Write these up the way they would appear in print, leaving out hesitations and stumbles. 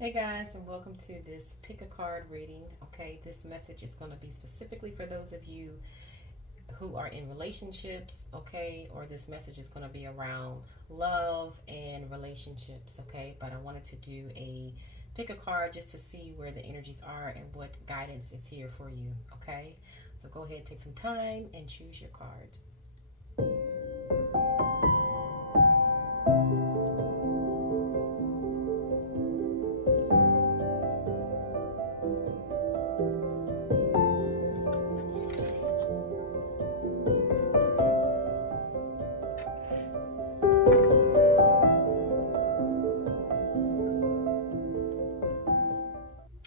Hey guys, and welcome to this pick a card reading. Okay, this message is going to be specifically for those of you who are in relationships, okay, or this message is going to be around love and relationships, okay. But I wanted to do a pick a card just to see where the energies are and what guidance is here for you, okay. So go ahead, take some time and choose your card.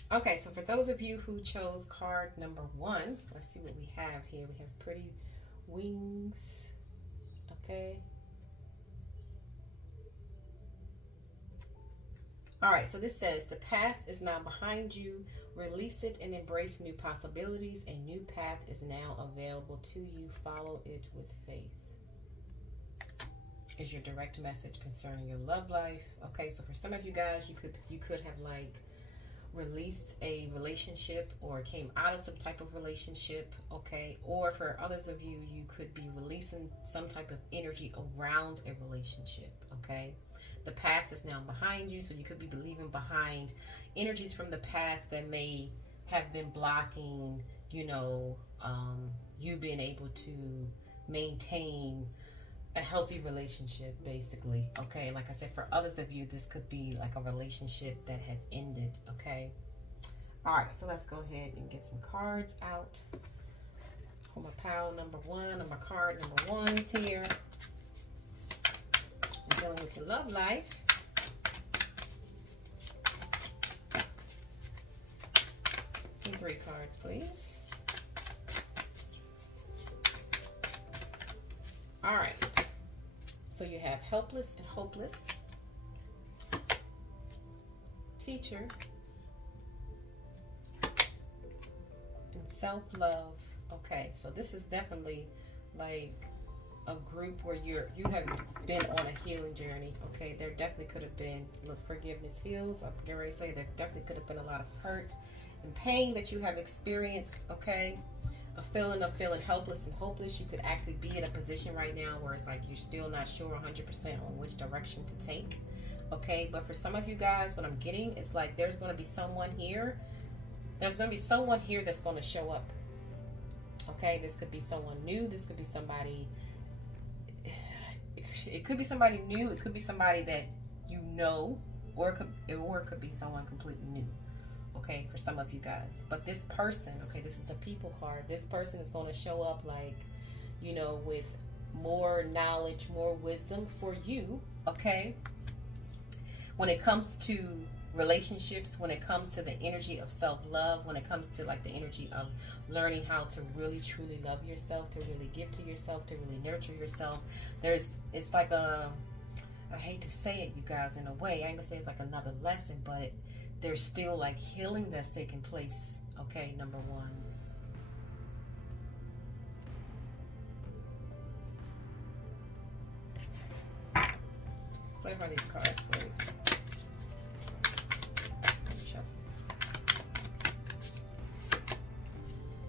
Okay, so for those of you who chose card number 1, let's see what we have here. We have pretty wings, okay. All right, so this says, the past is now behind you. Release it and embrace new possibilities. A new path is now available to you. Follow it with faith. Is your direct message concerning your love life. Okay, so for some of you guys, you could have like released a relationship or came out of some type of relationship, okay. Or for others of you, you could be releasing some type of energy around a relationship, okay. The past is now behind you, so you could be leaving behind energies from the past that may have been blocking, you being able to maintain a healthy relationship, basically, okay. Like I said, for others of you, this could be like a relationship that has ended, okay. All right, so let's go ahead and get some cards out for my pile number 1, or my card number 1s here. I'm dealing with your love life. And 3 cards, please. All right. So you have helpless and hopeless, teacher, and self-love. Okay, so this is definitely like a group where you have been on a healing journey. Okay, there definitely could have been, look, forgiveness heals. I'm getting ready to say there definitely could have been a lot of hurt and pain that you have experienced. Okay. A feeling of feeling helpless and hopeless. You could actually be in a position right now where it's like you're still not sure 100% on which direction to take, okay. But for some of you guys, what I'm getting is like there's going to be someone here. There's going to be someone here that's going to show up, okay. This could be someone new. This could be somebody, it could be somebody new. It could be somebody that you know, or it could be someone completely new, okay, for some of you guys. But this person, okay, this is a people card. This person is going to show up like, with more knowledge, more wisdom for you, okay. When it comes to relationships, when it comes to the energy of self-love, when it comes to like the energy of learning how to really truly love yourself, to really give to yourself, to really nurture yourself, it's like I hate to say it, you guys, in a way, I ain't gonna say it's like another lesson, but there's still like healing that's taking place, okay, number 1s. Play for these cards, please.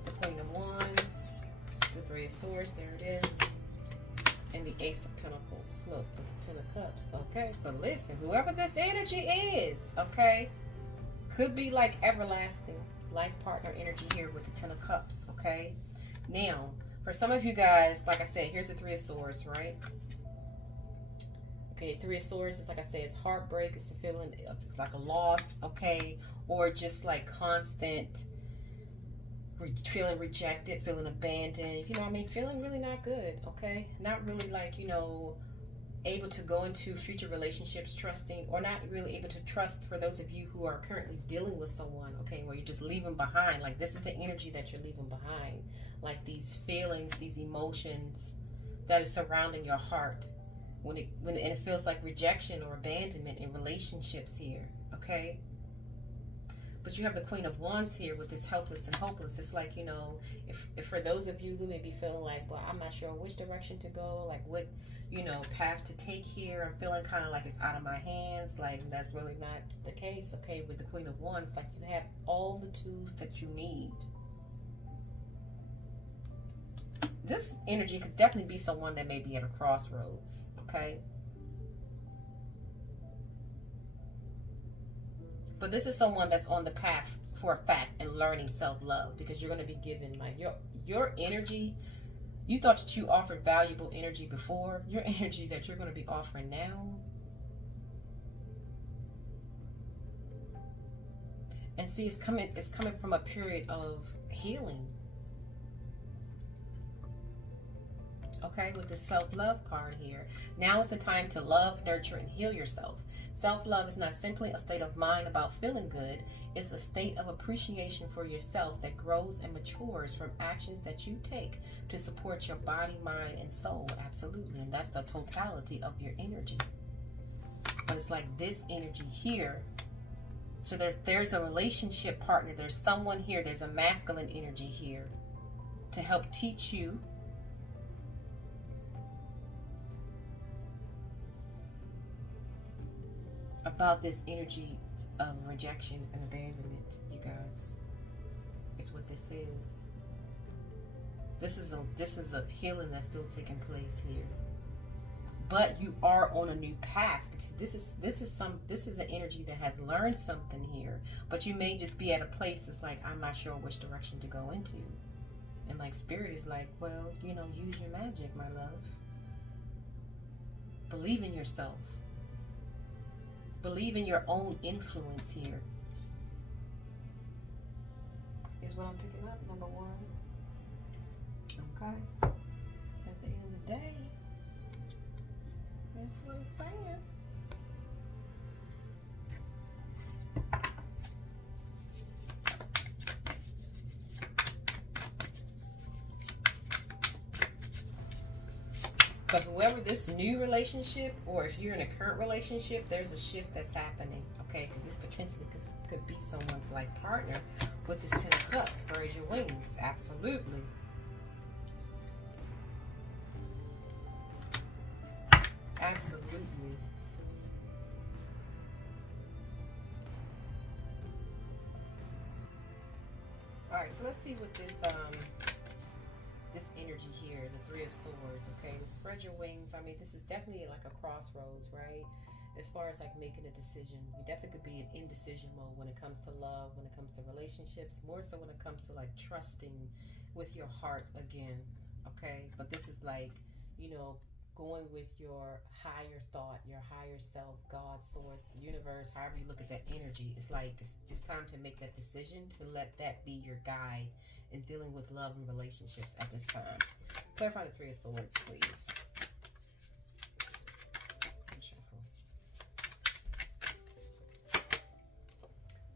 The Queen of Wands, the 3 of Swords, there it is, and the Ace of Pentacles. Look, with the 10 of Cups, okay. But listen, whoever this energy is, okay, could be like everlasting life partner energy here with the 10 of Cups, okay. Now, for some of you guys, like I said, here's the 3 of Swords, right? Okay, 3 of Swords is, like I said, it's heartbreak. It's the feeling of like a loss, okay, or just like constant feeling rejected, feeling abandoned, feeling really not good, okay. Not really like, able to go into future relationships trusting, or not really able to trust, for those of you who are currently dealing with someone, okay, where you're just leaving behind, like this is the energy that you're leaving behind, like these feelings, these emotions that is surrounding your heart when it feels like rejection or abandonment in relationships here, okay. But you have the Queen of Wands here with this helpless and hopeless. It's like, you know, if for those of you who may be feeling like, well, I'm not sure which direction to go, like what, you know, path to take here. I'm feeling kind of like it's out of my hands. Like, that's really not the case, okay? With the Queen of Wands, like, you have all the tools that you need. This energy could definitely be someone that may be at a crossroads, okay? But this is someone that's on the path for a fact and learning self-love, because you're going to be given, like, your energy. You thought that you offered valuable energy before. Your energy that you're going to be offering now. And see, it's coming from a period of healing. Okay, with the self-love card here. Now is the time to love, nurture, and heal yourself. Self-love is not simply a state of mind about feeling good. It's a state of appreciation for yourself that grows and matures from actions that you take to support your body, mind, and soul. Absolutely. And that's the totality of your energy. But it's like this energy here. So there's a relationship partner. There's someone here. There's a masculine energy here to help teach you about this energy of rejection and abandonment, you guys. It's what this is. This is a healing that's still taking place here. But you are on a new path, because this is an energy that has learned something here. But you may just be at a place that's like, I'm not sure which direction to go into. And like Spirit is like, well, you know, use your magic, my love. Believe in yourself. Believe in your own influence here. Is what I'm picking up, number one. Okay. At the end of the day, that's what it's saying. But whoever this new relationship, or if you're in a current relationship, there's a shift that's happening, okay? Because this potentially could be someone's like partner with this 10 of Cups. Spread your wings, absolutely. Absolutely. All right, so let's see what this energy here is. The Three of Swords, okay? Spread your wings. I mean, this is definitely like a crossroads, right? As far as like making a decision, you definitely could be in indecision mode when it comes to love, when it comes to relationships, more so when it comes to like trusting with your heart again, okay? But this is like, you know, going with your higher thought, your higher self, God, source, the universe, however you look at that energy. It's like it's time to make that decision, to let that be your guide in dealing with love and relationships at this time. Clarify the Three of Swords, please.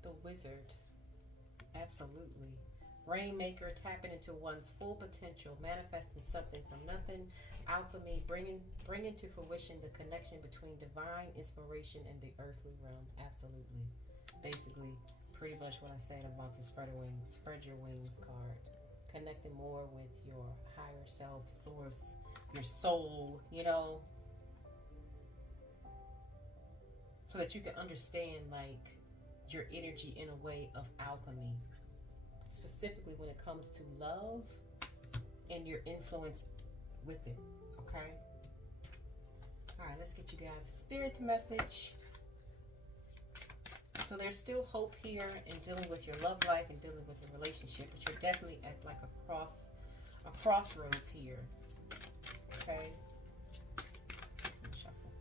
The Wizard. Absolutely. Rainmaker, tapping into one's full potential, manifesting something from nothing. Alchemy, bringing to fruition the connection between divine inspiration and the earthly realm. Absolutely. Basically, pretty much what I said about the spread your wings card. Connecting more with your higher self, source, your soul, you know, so that you can understand like your energy in a way of alchemy, specifically when it comes to love and your influence with it. Okay. All right, let's get you guys a spirit message. So there's still hope here in dealing with your love life and dealing with your relationship, but you're definitely at like a crossroads here. Okay. Shuffle.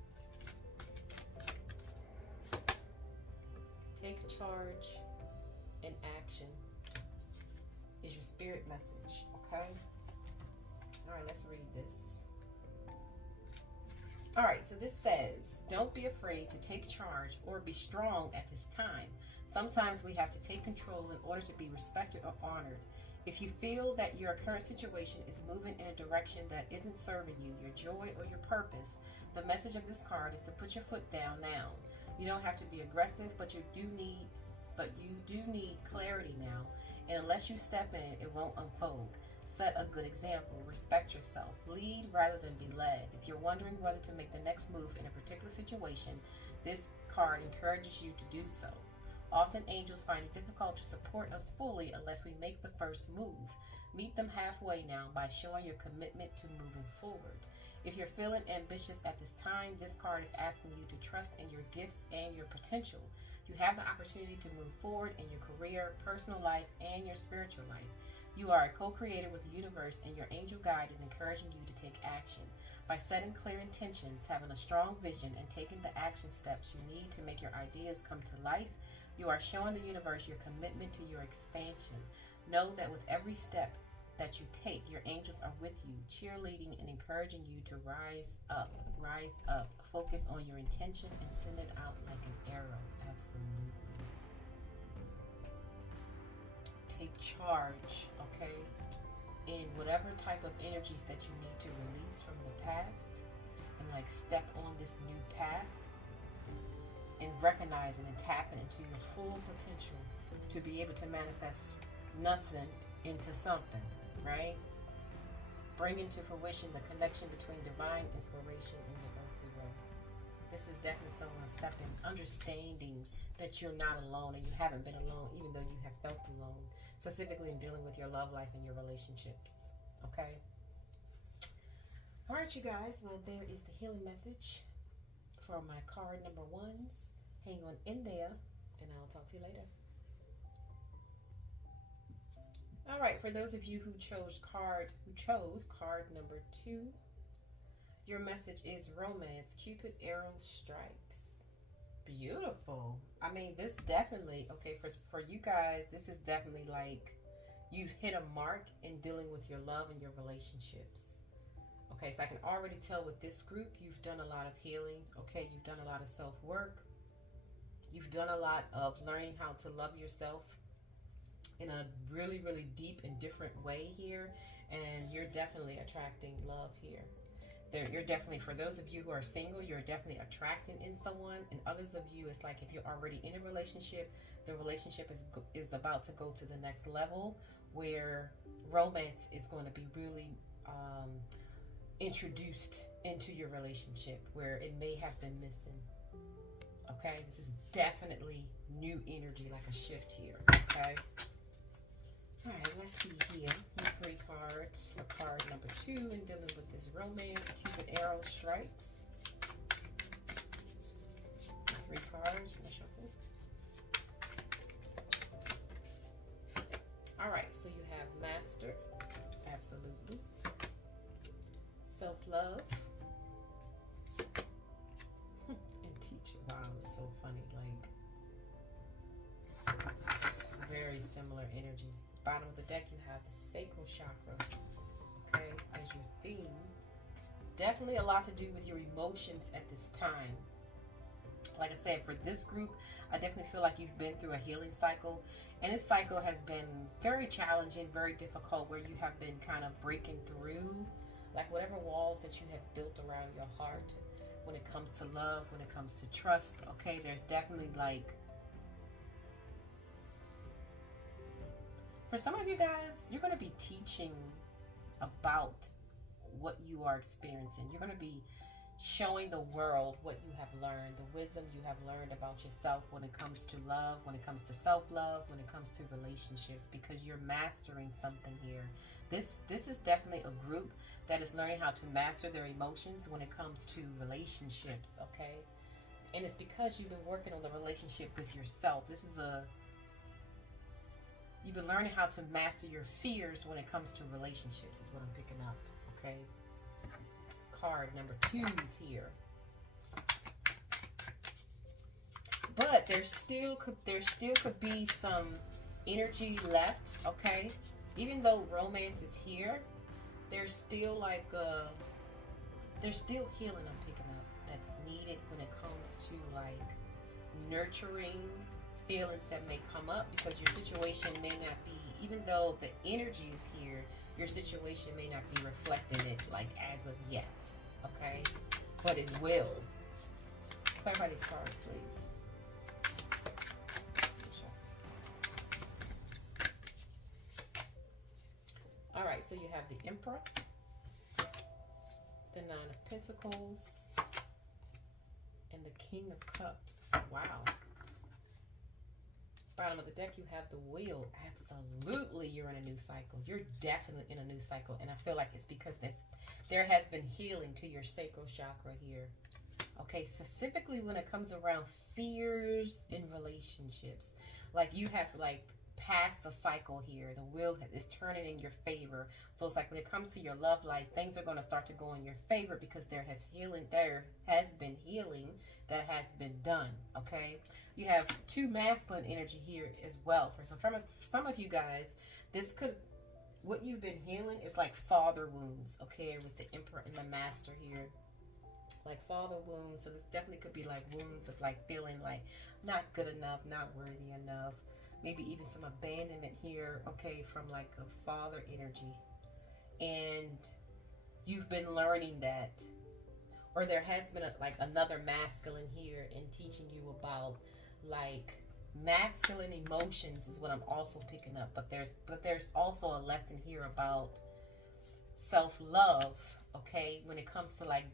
Take charge and action is your spirit message. Okay. All right, let's read this. All right, so this says, don't be afraid to take charge or be strong at this time. Sometimes we have to take control in order to be respected or honored. If you feel that your current situation is moving in a direction that isn't serving you, your joy, or your purpose, the message of this card is to put your foot down now. You don't have to be aggressive, but you do need but you do need clarity now. And unless you step in, it won't unfold. Set a good example. Respect yourself. Lead rather than be led. If you're wondering whether to make the next move in a particular situation, this card encourages you to do so. Often angels find it difficult to support us fully unless we make the first move. Meet them halfway now by showing your commitment to moving forward. If you're feeling ambitious at this time, this card is asking you to trust in your gifts and your potential. You have the opportunity to move forward in your career, personal life, and your spiritual life. You are a co-creator with the universe, and your angel guide is encouraging you to take action. By setting clear intentions, having a strong vision, and taking the action steps you need to make your ideas come to life, you are showing the universe your commitment to your expansion. Know that with every step that you take, your angels are with you, cheerleading and encouraging you to rise up. Rise up. Focus on your intention and send it out like an arrow. Absolutely. Take charge, okay, in whatever type of energies that you need to release from the past, and like step on this new path and recognizing and tapping into your full potential to be able to manifest nothing into something, right? Bring into fruition the connection between divine inspiration and the earthly realm. This is definitely someone stepping, understanding that you're not alone, and you haven't been alone even though you have felt alone, specifically in dealing with your love life and your relationships, okay? All right, you guys, well, there is the healing message for my card number ones. Hang on in there, and I'll talk to you later. All right, for those of you who chose card number 2, your message is romance. Cupid arrow strikes. Beautiful. I mean, this definitely, okay, for you guys, this is definitely like you've hit a mark in dealing with your love and your relationships. Okay, so I can already tell with this group, you've done a lot of healing. Okay, you've done a lot of self-work. You've done a lot of learning how to love yourself in a really, really deep and different way here. And you're definitely attracting love here. You're definitely, for those of you who are single, you're definitely attracting in someone. And others of you, it's like if you're already in a relationship, the relationship is about to go to the next level where romance is going to be really introduced into your relationship where it may have been missing. Okay, this is definitely new energy, like a shift here. Okay. All right, let's see here. 3 cards for card number 2 in dealing with this romance. Cupid arrow strikes. 3 cards. All right, so you have master. Absolutely. Self-love. And teacher. Wow, it's so funny. Like, very similar energy. Bottom of the deck, you have the sacral chakra, okay, as your theme. Definitely a lot to do with your emotions at this time. Like I said, for this group, I definitely feel like you've been through a healing cycle, and this cycle has been very challenging, very difficult, where you have been kind of breaking through, like whatever walls that you have built around your heart when it comes to love, when it comes to trust, okay, there's definitely like, for some of you guys, you're going to be teaching about what you are experiencing. You're going to be showing the world what you have learned, the wisdom you have learned about yourself when it comes to love, when it comes to self-love, when it comes to relationships, because you're mastering something here. This is definitely a group that is learning how to master their emotions when it comes to relationships, okay? And it's because you've been working on the relationship with yourself. You've been learning how to master your fears when it comes to relationships is what I'm picking up, okay? Card number 2 is here. But there still could be some energy left, okay? Even though romance is here, there's still like there's still healing I'm picking up that's needed when it comes to like nurturing feelings that may come up, because your situation may not be, even though the energy is here, your situation may not be reflecting it like as of yet, okay? But it will. Clarify these cards, please. Emperor, the Nine of Pentacles, and the King of Cups. Wow. Bottom of the deck, you have the Wheel. Absolutely, you're in a new cycle. You're definitely in a new cycle. And I feel like it's because there has been healing to your sacral chakra here. Okay, specifically when it comes around fears in relationships. Like you have like passed a cycle here. The wheel is turning in your favor. So it's like when it comes to your love life, things are going to start to go in your favor because there has been healing that has been done. Okay, you have two masculine energy here as well. For some of you guys, what you've been healing is like father wounds. Okay, with the Emperor and the Master here. Like father wounds. So this definitely could be like wounds of like feeling like not good enough, not worthy enough. Maybe even some abandonment here, okay, from like a father energy. And you've been learning that. Or there has been like another masculine here in teaching you about like masculine emotions is what I'm also picking up. But there's also a lesson here about self-love, okay, when it comes to like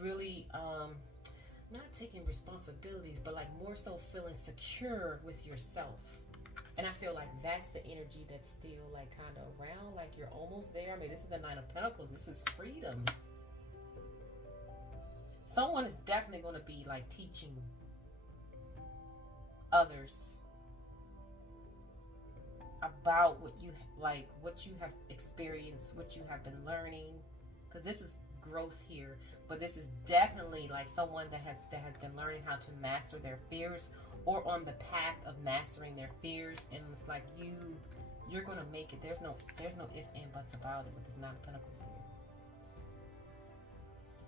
really not taking responsibilities, but like more so feeling secure with yourself. And I feel like that's the energy that's still like kind of around, like you're almost there. I mean, this is the Nine of Pentacles. This is freedom. Someone is definitely going to be like teaching others about what you have experienced, what you have been learning, because this is growth here. But this is definitely like someone that has been learning how to master their fears, or on the path of mastering their fears. And it's like you're gonna make it. There's no if and buts about it with this Nine of Pentacles here.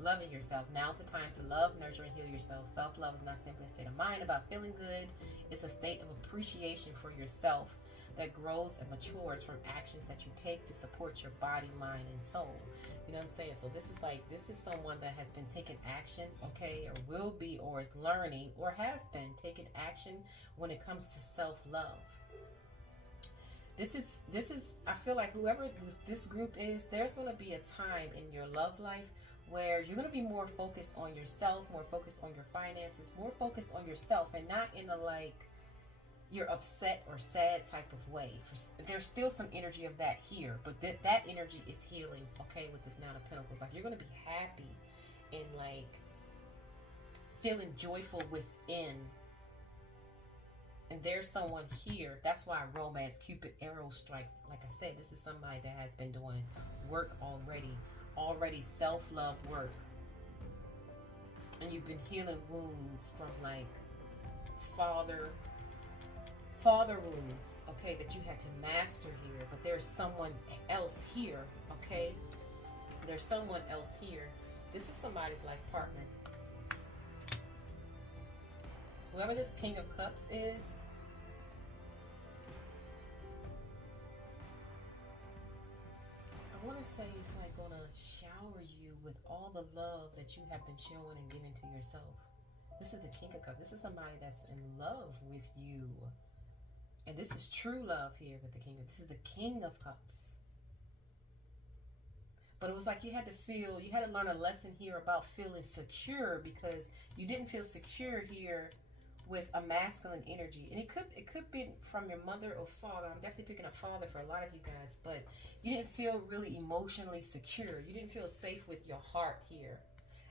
Loving yourself. Now's the time to love, nurture, and heal yourself. Self-love is not simply a state of mind about feeling good. It's a state of appreciation for yourself that grows and matures from actions that you take to support your body, mind, and soul. You know what I'm saying? So this is someone that has been taking action, okay, or will be, or is learning, or has been taking action when it comes to self-love. This is I feel like whoever this group is, there's going to be a time in your love life where you're going to be more focused on yourself, more focused on your finances, more focused on yourself, and not in a like you're upset or sad type of way. There's still some energy of that here, but that energy is healing, okay, with this Nine of Pentacles. Like you're going to be happy and like feeling joyful within. And there's someone here. That's why romance, Cupid, arrow strikes. Like I said, this is somebody that has been doing work already self-love work. And you've been healing wounds from like father wounds, okay, that you had to master here. But there's someone else here, okay? There's someone else here. This is somebody's life partner. Whoever this King of Cups is, I want to say it's like going to shower you with all the love that you have been showing and giving to yourself. This is the King of Cups. This is somebody that's in love with you. And this is true love here with the King. This is the King of Cups. But it was like you had to learn a lesson here about feeling secure, because you didn't feel secure here with a masculine energy. And it could be from your mother or father. I'm definitely picking up father for a lot of you guys, but you didn't feel really emotionally secure. You didn't feel safe with your heart here.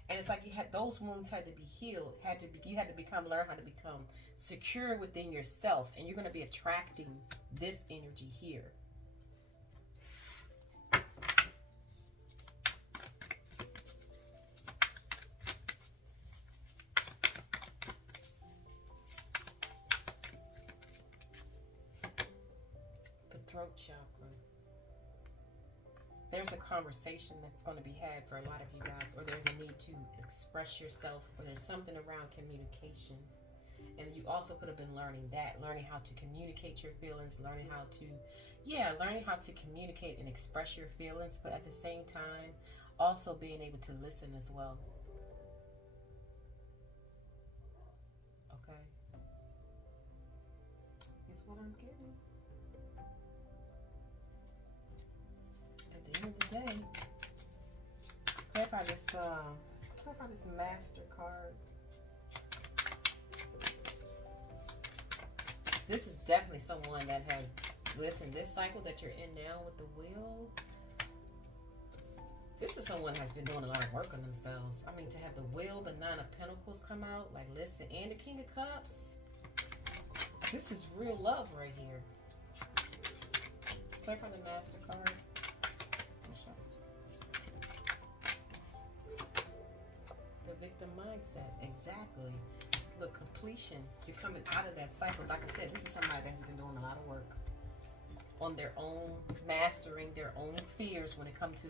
And it's like those wounds had to be healed. You had to learn how to become secure within yourself. And you're going to be attracting this energy here. The throat chakra. There's a conversation that's going to be had for a lot of you guys, or there's a need to express yourself, or there's something around communication. And you also could have been learning how to communicate your feelings, learning how to communicate and express your feelings, but at the same time, also being able to listen as well. Okay. Is what I'm getting. And the end of the day, clarify this Master card. This is definitely someone that has, listen, this cycle that you're in now with the Wheel, this is someone that's been doing a lot of work on themselves. I mean, to have the Wheel, the Nine of Pentacles come out, like, listen, and the King of Cups. This is real love right here. Play for the Master card. The victim mindset, exactly. Look, completion. You're coming out of that cycle. Like I said, this is somebody that has been doing a lot of work on their own, mastering their own fears when it comes to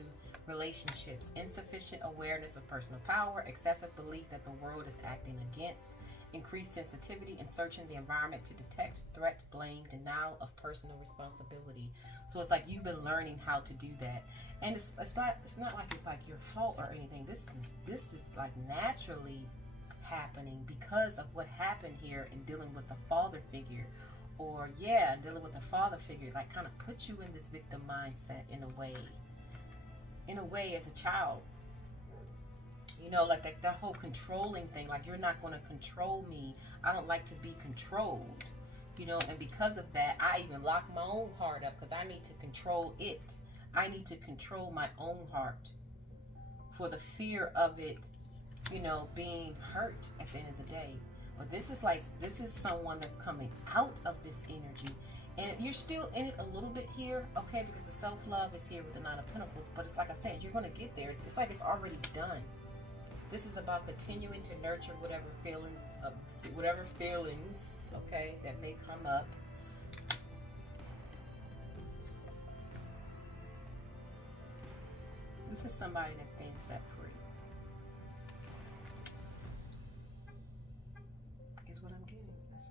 relationships. Insufficient awareness of personal power, excessive belief that the world is acting against, increased sensitivity in searching the environment to detect threat, blame, denial of personal responsibility. So it's like you've been learning how to do that, and it's not like it's like your fault or anything. This is like naturally happening because of what happened here in dealing with the father figure, or dealing with the father figure, like kind of put you in this victim mindset in a way as a child. You know, like that whole controlling thing, like you're not going to control me. I don't like to be controlled, you know, and because of that, I even lock my own heart up because I need to control it. I need to control my own heart for the fear of it, you know, being hurt at the end of the day. But this is someone that's coming out of this energy, and you're still in it a little bit here, okay, because the self-love is here with the Nine of Pentacles. But it's like I said, you're going to get there. It's like it's already done. This is about continuing to nurture whatever feelings, okay, that may come up. This is somebody that's being set free. Is what I'm getting. Let's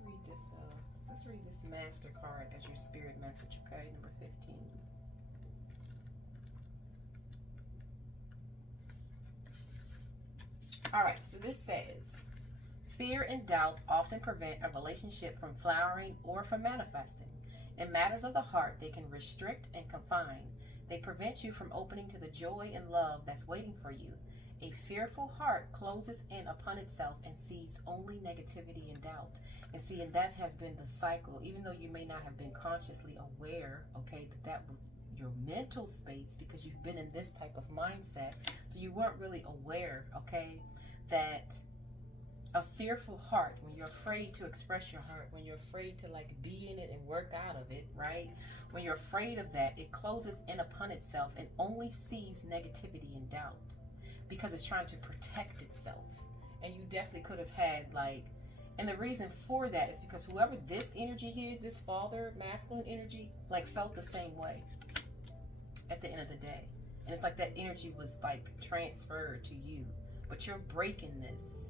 read this Master card as your spirit message, okay? Number 15. Alright, so this says, fear and doubt often prevent a relationship from flowering or from manifesting. In matters of the heart, they can restrict and confine. They prevent you from opening to the joy and love that's waiting for you. A fearful heart closes in upon itself and sees only negativity and doubt. And see, and that has been the cycle, even though you may not have been consciously aware, okay, that was your mental space because you've been in this type of mindset. So you weren't really aware, okay, that a fearful heart, when you're afraid to express your heart, when you're afraid to like be in it and work out of it, right? When you're afraid of that, it closes in upon itself and only sees negativity and doubt because it's trying to protect itself. And you definitely could have had like, and the reason for that is because whoever this energy here, this father, masculine energy, like felt the same way at the end of the day. And it's like that energy was like transferred to you, but you're breaking this.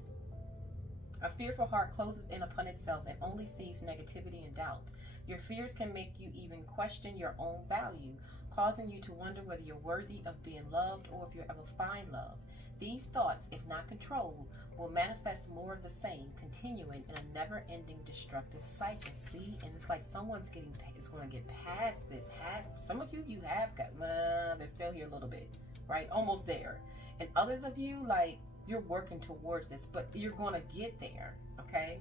A fearful heart closes in upon itself and only sees negativity and doubt. Your fears can make you even question your own value, causing you to wonder whether you're worthy of being loved or if you'll ever find love. These thoughts, if not controlled, will manifest more of the same, continuing in a never-ending destructive cycle. See, and it's like someone's going to get past this. Some of you have got, they're still here a little bit, right? Almost there. And others of you, like, you're working towards this, but you're going to get there, okay?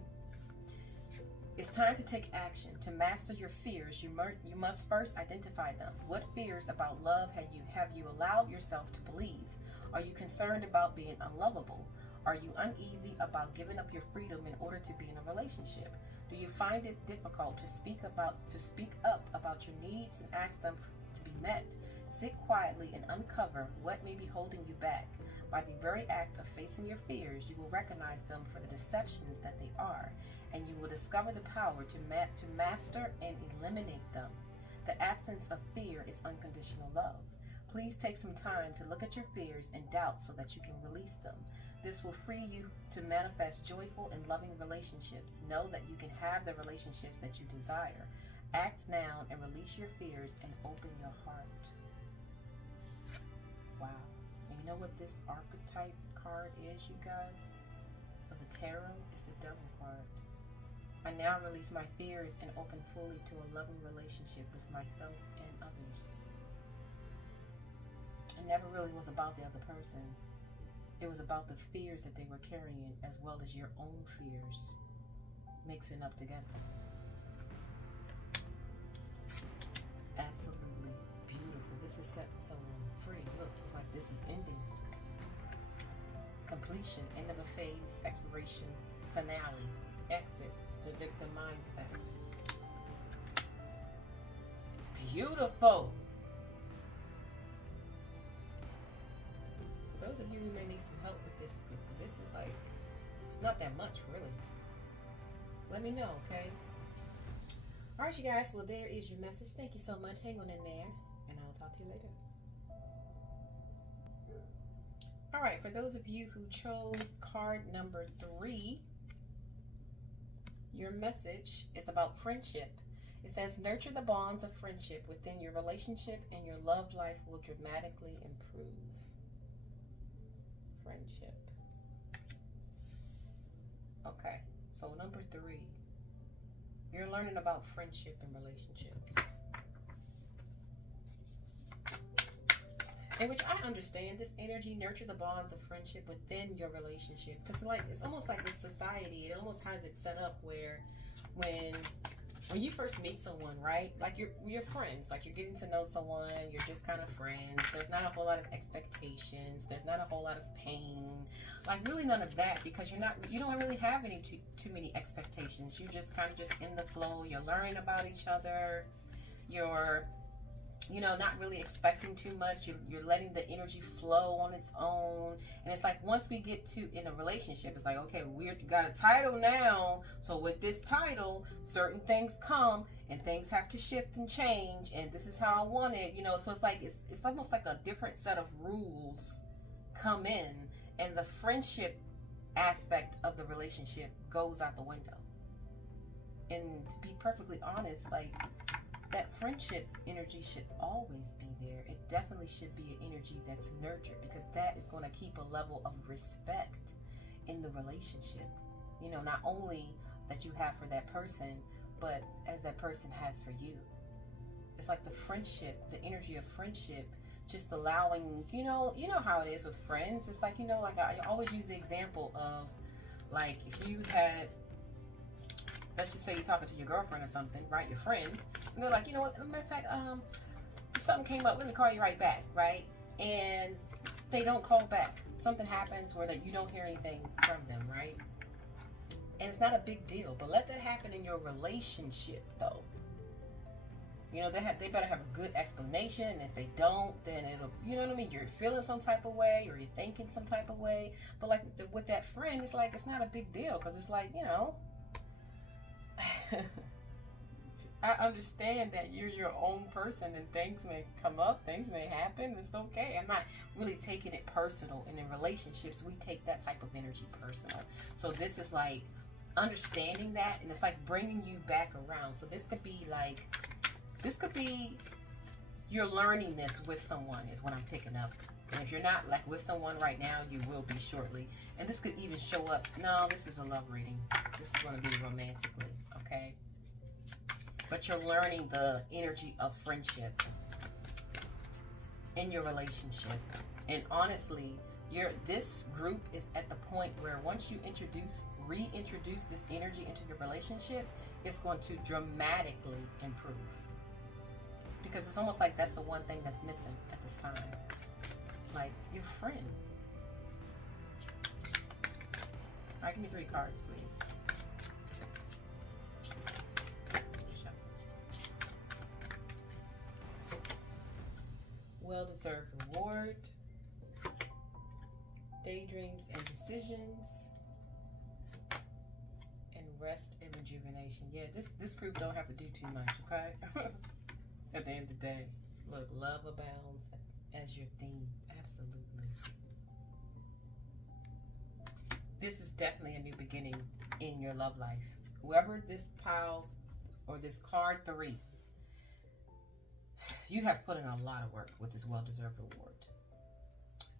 It's time to take action. To master your fears, you must first identify them. What fears about love have you allowed yourself to believe? Are you concerned about being unlovable? Are you uneasy about giving up your freedom in order to be in a relationship? Do you find it difficult to speak up about your needs and ask them to be met? Sit quietly and uncover what may be holding you back. By the very act of facing your fears, you will recognize them for the deceptions that they are, and you will discover the power to master and eliminate them. The absence of fear is unconditional love. Please take some time to look at your fears and doubts so that you can release them. This will free you to manifest joyful and loving relationships. Know that you can have the relationships that you desire. Act now and release your fears and open your heart. Wow. And you know what this archetype card is, you guys? Of the tarot? It's the Devil card. I now release my fears and open fully to a loving relationship with myself and others. it never really was about the other person. It was about the fears that they were carrying, as well as your own fears, mixing up together. Absolutely beautiful. This is setting someone free. Look, it's like this is ending. Completion, end of a phase, expiration, finale, exit, the victim mindset. Beautiful. For those of you who may need some help with this is like, it's not that much really. Let me know, okay? All right, you guys. Well, there is your message. Thank you so much. Hang on in there, and I'll talk to you later. All right, for those of you who chose card number 3, your message is about friendship. It says, nurture the bonds of friendship within your relationship and your love life will dramatically improve. Friendship. Okay, so number 3. You're learning about friendship and relationships. In which I understand this energy, nurture the bonds of friendship within your relationship. Because like, it's almost like this society, it almost has it set up where when you first meet someone, right? Like you're friends, like you're getting to know someone, you're just kind of friends. There's not a whole lot of expectations. There's not a whole lot of pain. Like really none of that, because you don't really have any too many expectations. You're just kind of just in the flow. You're learning about each other. You're, you know, not really expecting too much. You're letting the energy flow on its own. And it's like once we get to in a relationship, it's like, okay, we got a title now. So with this title, certain things come and things have to shift and change. And this is how I want it, you know. So it's like it's almost like a different set of rules come in, and the friendship aspect of the relationship goes out the window. And to be perfectly honest, like, that friendship energy should always be there. It definitely should be an energy that's nurtured, because that is going to keep a level of respect in the relationship. You know, not only that you have for that person, but as that person has for you. It's like the friendship, the energy of friendship, just allowing, you know how it is with friends. It's like, you know, like I always use the example of, like, if you had, let's just say you're talking to your girlfriend or something, right? Your friend. And they're like, you know what, as a matter of fact, something came up, let me call you right back, right? And they don't call back. Something happens where that you don't hear anything from them, right? And it's not a big deal, but let that happen in your relationship, though. You know, they better have a good explanation. And if they don't, then it'll, you know what I mean? You're feeling some type of way, or you're thinking some type of way. But like with that friend, it's like, it's not a big deal, because it's like, you know, I understand that you're your own person and things may come up, things may happen. It's okay. I'm not really taking it personal. And in relationships, we take that type of energy personal. So this is like understanding that, and it's like bringing you back around. So this could be like, you're learning this with someone is what I'm picking up. And if you're not like with someone right now, you will be shortly. And this could even show up. No, this is a love reading. This is going to be romantically, okay? But you're learning the energy of friendship in your relationship. And honestly, this group is at the point where once you reintroduce this energy into your relationship, it's going to dramatically improve. Because it's almost like that's the one thing that's missing at this time. Like, your friend. All right, give me 3 cards, please. Well-deserved reward. Daydreams and decisions. And rest and rejuvenation. Yeah, this group don't have to do too much, okay? At the end of the day, look, love abounds as your theme. Absolutely. This is definitely a new beginning in your love life. Whoever this pile or this card 3, you have put in a lot of work with this well-deserved reward.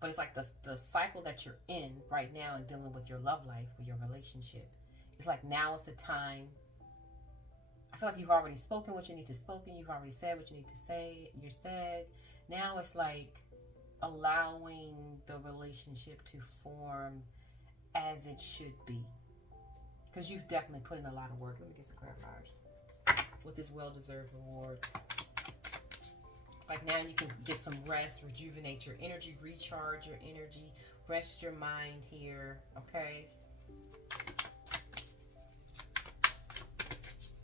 But it's like the cycle that you're in right now and dealing with your love life, with your relationship. It's like now is the time. I feel like you've already spoken what you need to spoken. You've already said what you need to say. You're said. Now it's like allowing the relationship to form as it should be. Because you've definitely put in a lot of work. Let me get some clarifiers. With this well-deserved reward. Like now you can get some rest, rejuvenate your energy, recharge your energy, rest your mind here, okay?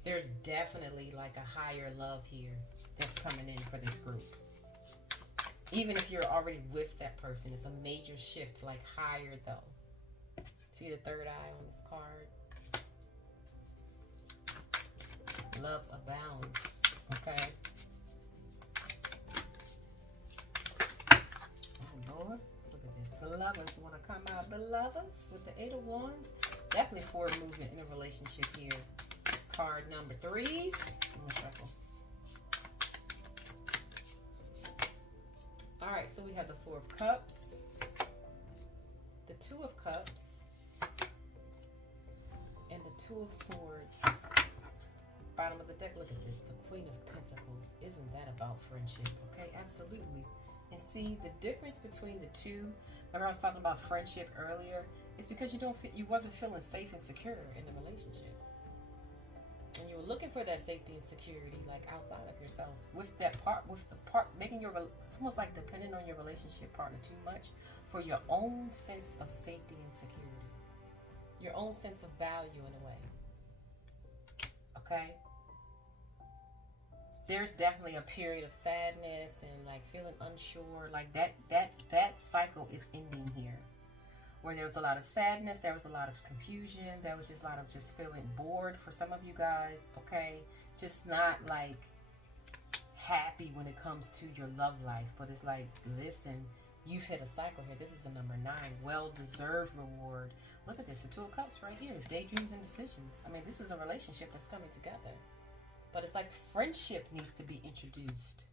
There's definitely like a higher love here that's coming in for this group. Even if you're already with that person, it's a major shift, like higher though. See the third eye on this card? Love abounds, okay? Oh Lord, look at this. The lovers want to come out. The lovers with the 8 of Wands. Definitely forward movement in a relationship here. Card number 3s. I'm gonna shuffle. All right, so we have the 4 of Cups, the 2 of Cups, and the 2 of Swords. Bottom of the deck, look at this, the Queen of Pentacles. Isn't that about friendship? Okay, absolutely. And see the difference between the two. Remember I was talking about friendship earlier. It's because you wasn't feeling safe and secure in the relationship, and you were looking for that safety and security, like outside of yourself. With that part, making it's almost like depending on your relationship partner too much for your own sense of safety and security, your own sense of value in a way. Okay. There's definitely a period of sadness and like feeling unsure, like that cycle is ending here, where there was a lot of sadness, there was a lot of confusion, there was just a lot of just feeling bored for some of you guys, okay? Just not like happy when it comes to your love life, but it's like, listen, you've hit a cycle here. This is a number 9, well-deserved reward. Look at this, the 2 of Cups right here. It's daydreams and decisions. I mean, this is a relationship that's coming together. But it's like friendship needs to be introduced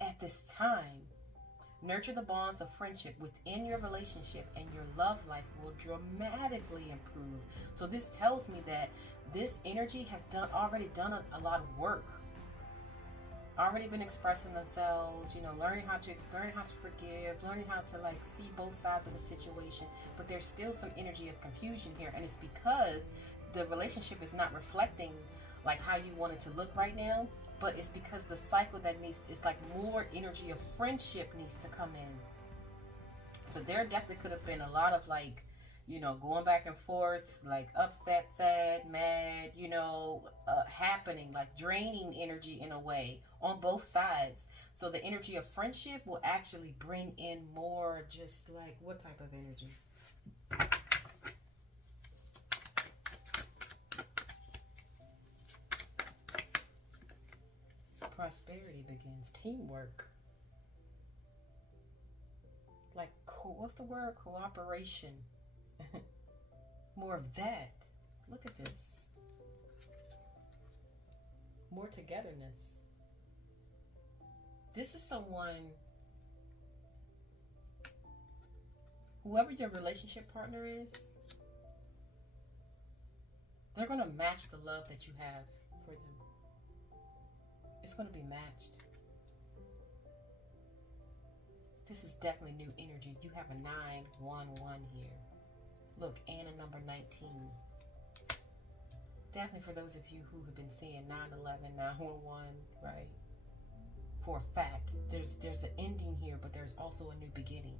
at this time. Nurture the bonds of friendship within your relationship and your love life will dramatically improve. So this tells me that this energy has already done a lot of work. Already been expressing themselves, you know, learning how to forgive, learning how to like see both sides of a situation. But there's still some energy of confusion here, and it's because the relationship is not reflecting like how you want it to look right now, but it's because the cycle that is like more energy of friendship needs to come in. So there definitely could have been a lot of like, you know, going back and forth, like upset, sad, mad, you know, happening, like draining energy in a way on both sides. So the energy of friendship will actually bring in more, just like what type of energy? Prosperity begins. Teamwork. Like, what's the word? Cooperation. More of that. Look at this. More togetherness. This is someone, whoever your relationship partner is, they're going to match the love that you have for them. It's going to be matched. This is definitely new energy. You have a 911 here. Look, and a number 19. Definitely for those of you who have been seeing 911, 911, right? For a fact, there's an ending here, but there's also a new beginning.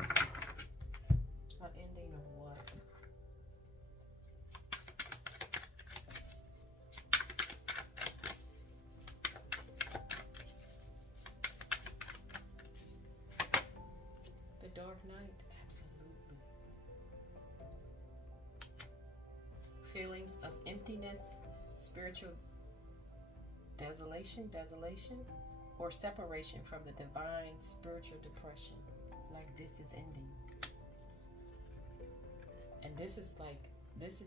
An ending of what? The Dark Knight, absolutely. Feelings of emptiness, spiritual desolation, or separation from the divine, spiritual depression. Like this is ending. And this is like,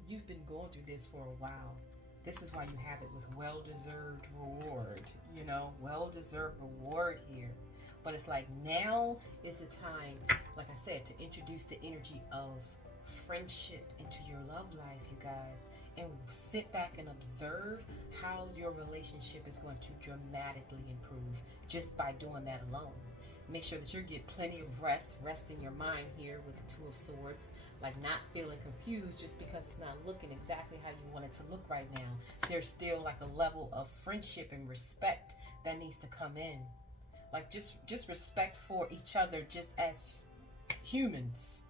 you've been going through this for a while. This is why you have it with well-deserved reward, you know, well-deserved reward here. But it's like now is the time, like I said, to introduce the energy of friendship into your love life, you guys. and sit back and observe how your relationship is going to dramatically improve just by doing that alone. Make sure that you get plenty of rest in your mind here with the Two of Swords, like not feeling confused just because it's not looking exactly how you want it to look right now. There's still like a level of friendship and respect that needs to come in. Like just respect for each other just as humans,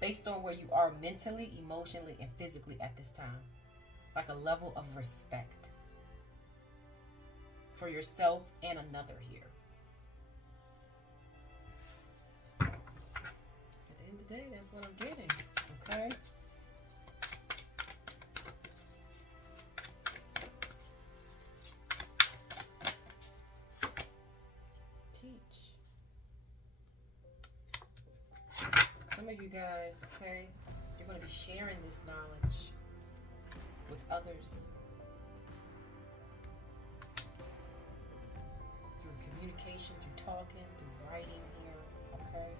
based on where you are mentally, emotionally, and physically at this time. Like a level of respect for yourself and another here. Day, that's what I'm getting, okay? Teach. Some of you guys, okay, you're going to be sharing this knowledge with others through communication, through talking, through writing here, okay?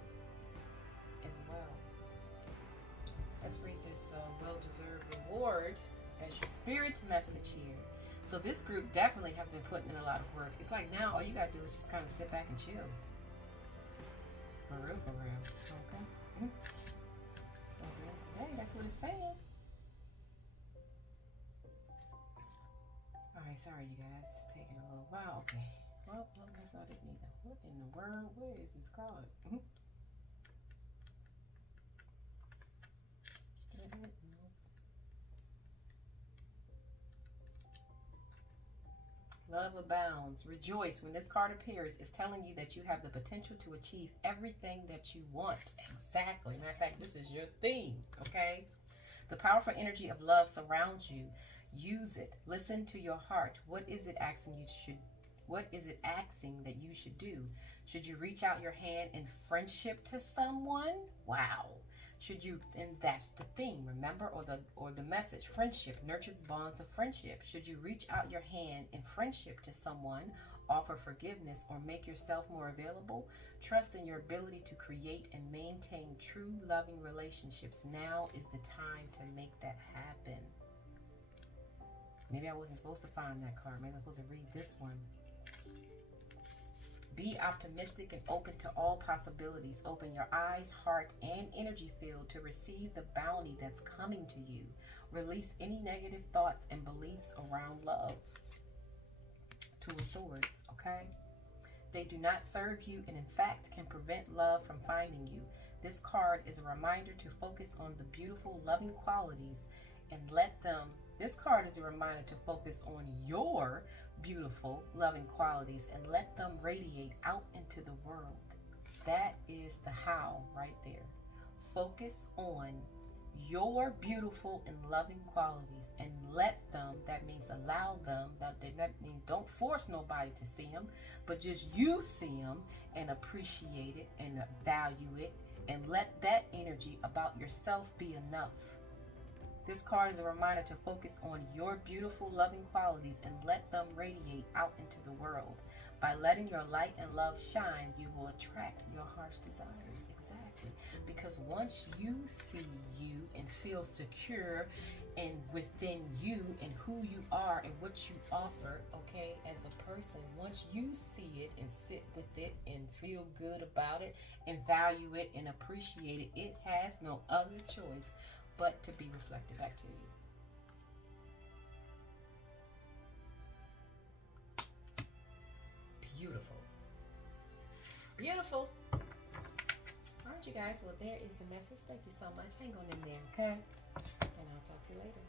As well. Let's read this well-deserved reward as your spirit message here. So this group definitely has been putting in a lot of work. It's like now all you gotta do is just kind of sit back and chill. For real, for real. Okay. At the end of the day, that's what it's saying. Alright, sorry you guys. It's taking a little while. Okay. Well, that's not it either. What in the world? What is this called? Love abounds. Rejoice. When this card appears, it's telling you that you have the potential to achieve everything that you want. Exactly. Matter of fact, this is your theme, okay? The powerful energy of love surrounds you. Use it. Listen to your heart. What is it asking that you should do? Should you reach out your hand in friendship to someone? Wow. Should you, and that's the theme, remember, or the message, friendship, nurture bonds of friendship. Should you reach out your hand in friendship to someone, offer forgiveness, or make yourself more available? Trust in your ability to create and maintain true loving relationships. Now is the time to make that happen. Maybe I wasn't supposed to find that card. Maybe I'm supposed to read this one. Be optimistic and open to all possibilities. Open your eyes, heart, and energy field to receive the bounty that's coming to you. Release any negative thoughts and beliefs around love. Two of Swords, okay? They do not serve you and in fact can prevent love from finding you. This card is a reminder to focus on the beautiful, loving qualities and let them. This card is a reminder to focus on your beautiful, loving qualities and let them radiate out into the world. That is the how right there. Focus on your beautiful and loving qualities and let them, that means allow them, that means don't force nobody to see them, but just you see them and appreciate it and value it and let that energy about yourself be enough. This card is a reminder to focus on your beautiful, loving qualities and let them radiate out into the world. By letting your light and love shine, you will attract your heart's desires. Exactly. Because once you see you and feel secure and within you and who you are and what you offer, okay, as a person, once you see it and sit with it and feel good about it and value it and appreciate it, it has no other choice but to be reflected back to you. Beautiful. Beautiful. All right, you guys. Well, there is the message. Thank you so much. Hang on in there, okay? And I'll talk to you later.